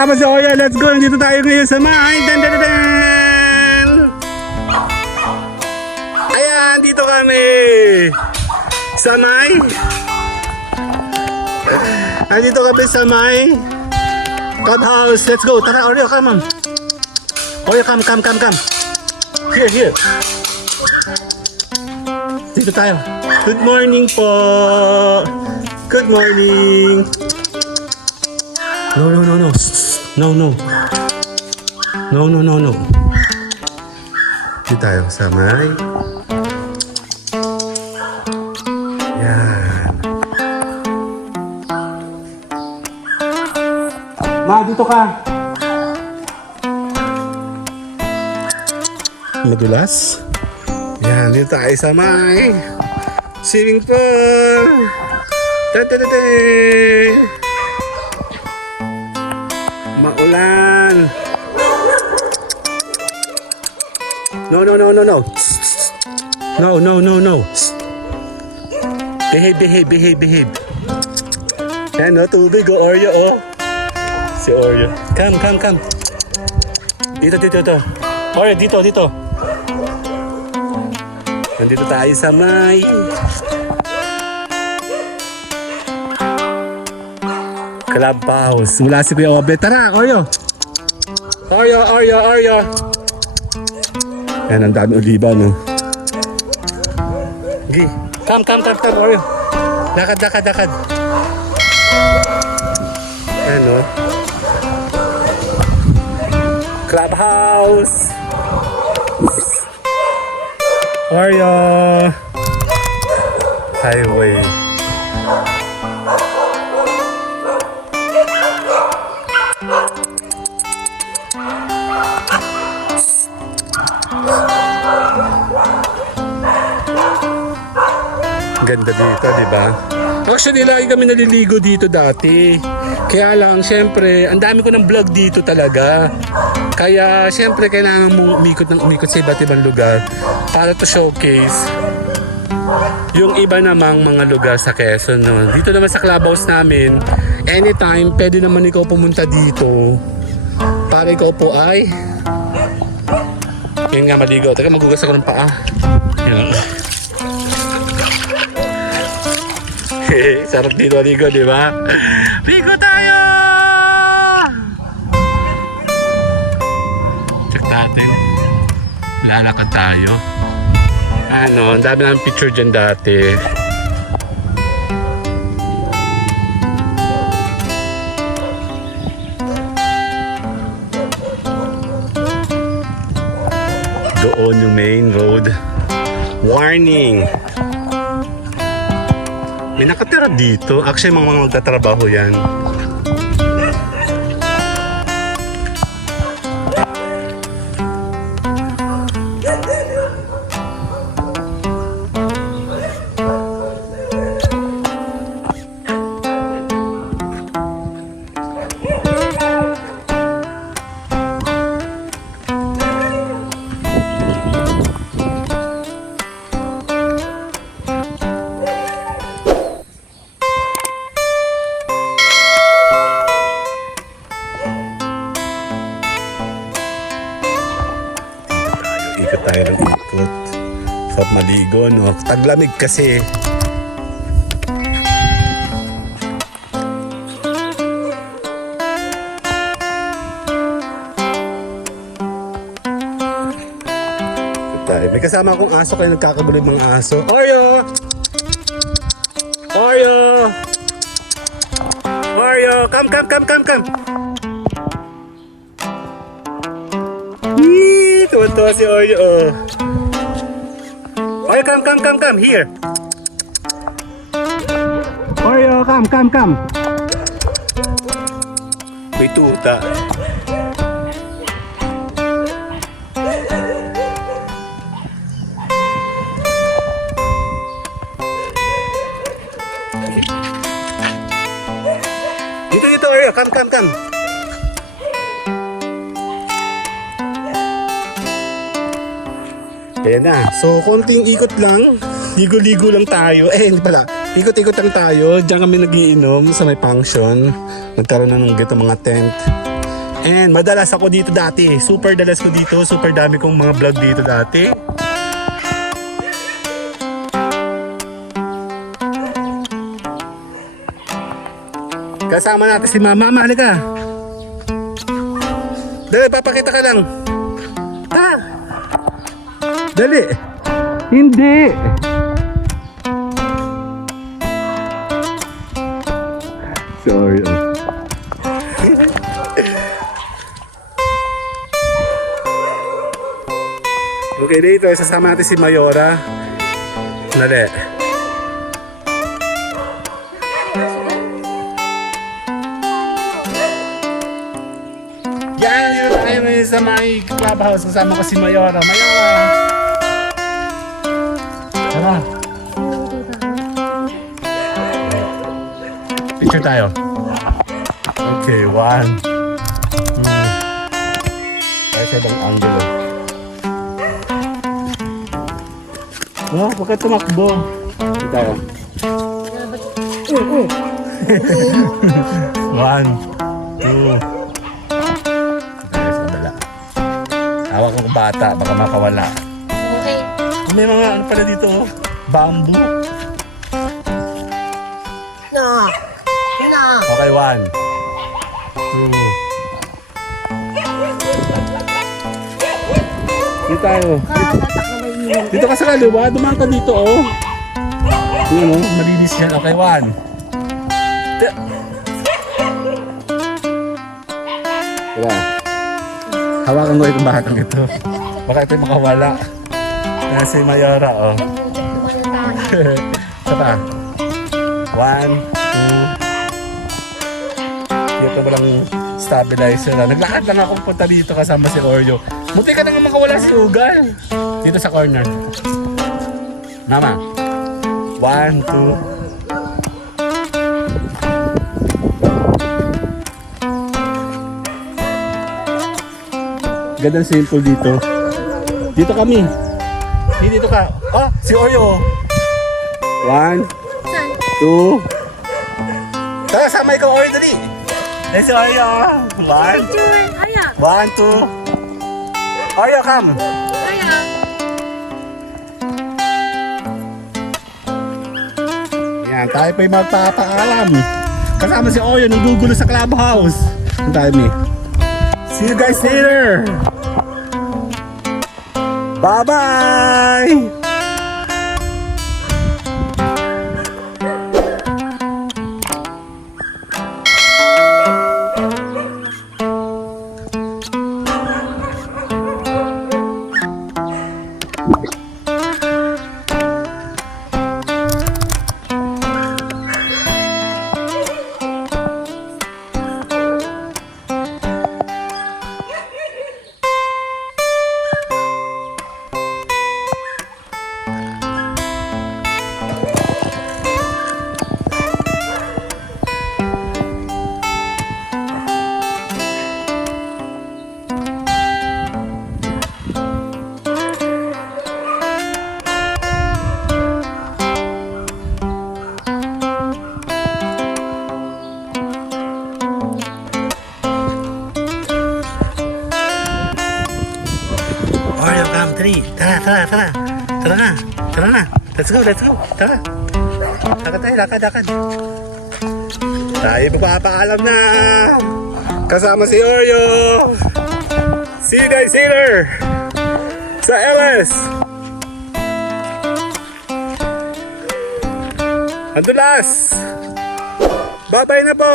kasama si Oya. Let's go. Nandito tayo ngayon sa May. Dan, dan, dan, dan. Ayan, dito kami. Sa May. Nandito kami sa May Clubhouse. Let's go. Tara, Oreo, come on. Oreo, come. Here. Dito tayo. Good morning po. Good morning. No. No. Dito tayo sa May. Yan. Ma, dito ka. Madulas. Yan, dito tayo sa May swimming pool. Maulan. No. No. Behave. Yan, no, tubig, Oreo, oh. Si Oreo. Come. Dito. Oreo, dito. Nandito tayo sa May. Clubhouse. Mula si Kuya Obe. Tara, Oreo. Oreo. Yan, ang dami oliba, no? Gi. Come, Oreo. Lakad. Ano? Clubhouse. Oreo. Highway. Ganda dito, di ba? Actually, lagi kami naliligo dito dati. Kaya lang, syempre, ang dami ko ng vlog dito talaga. Kaya, syempre, kailangan mong umikot sa iba't ibang lugar para to showcase yung iba namang mga lugar sa Quezon. No? Dito naman sa clubhouse namin, anytime, pwede naman ikaw pumunta dito para ikaw po ay yun nga, maligo. Teka, magugas ako ng paa. Yun. Sarap dito maligo, di ba? Ligo tayo! Check natin. Lalakad tayo. Ano, ang dami ng picture dyan dati. Doon yung main road. Warning! May nakatira dito. Actually, mga magtatrabaho yan. Ikot tayo ng ikot. Sarap maligo, no? Taglamig kasi. May kasama akong aso kaya nagkakagulo yung mga aso. Oreo! Come! Tuwa si Oreo, oh. Oreo, come, here. Oreo, come. May tuta. Dito, Oreo, come. Ayan na. So, konting ikot lang. Ligo-ligo lang tayo. Hindi pala. Ikot-ikot lang tayo. Diyan kami nagiinom sa may function. Nagkaroon na ng mga tent. And madalas ako dito dati. Super dalas ko dito. Super dami kong mga vlog dito dati. Kasama natin si Mama. Mama, halika. Dali, papakita ka lang. Ha? Dali. Hindi. Sorry. Okay, dito sasama natin si Mayora. Dali. Yan, dito tayo ngayon sa may clubhouse. Kasama ko si Mayora. Mayora! Tara. Picture tayo. Okay, 1, 2. Tayo sa ibang angulo. Oh, bakit tumakbo? Dito tayo. 1, 2. Hawak ko bata, baka makawala. Okay. May mga ano pala dito, oh. Bamboo. No. No. Okay, 1, 2. Dito tayo. Dito ka sa kaliwa, dumaan ka dito, oh. Yan, oh, malinis yan. Okay, 1. Diba? Hawakan mo itong batang ito. Baka ito makawala. Yan si Mayora, oh. Saka. 1, 2. Dito walang stabilizer na. Naglakad lang ako punta dito kasama si Oreo. Munti ka nang makawala si Ugal. Dito sa corner. Mama. 1, 2. Gandang simple dito. Dito kami. Dito ka. Oh, si Oreo. 1, 2. Tara, sama ikaw, Oreo, dali. Eh, si Oreo. 1, 2. Oreo, come. Yan, tayo pa'y magpapaalam. Kasama si Oreo, nagugulo sa clubhouse. Ang dami. See you guys later. Bye-bye. Oreo, come, 3. Tara. Tara na. Let's go. Tara. Lakad. Tayo magpapaalam na. Kasama si Oreo. See you guys later. Sa LS. Andulas. Bye-bye na po.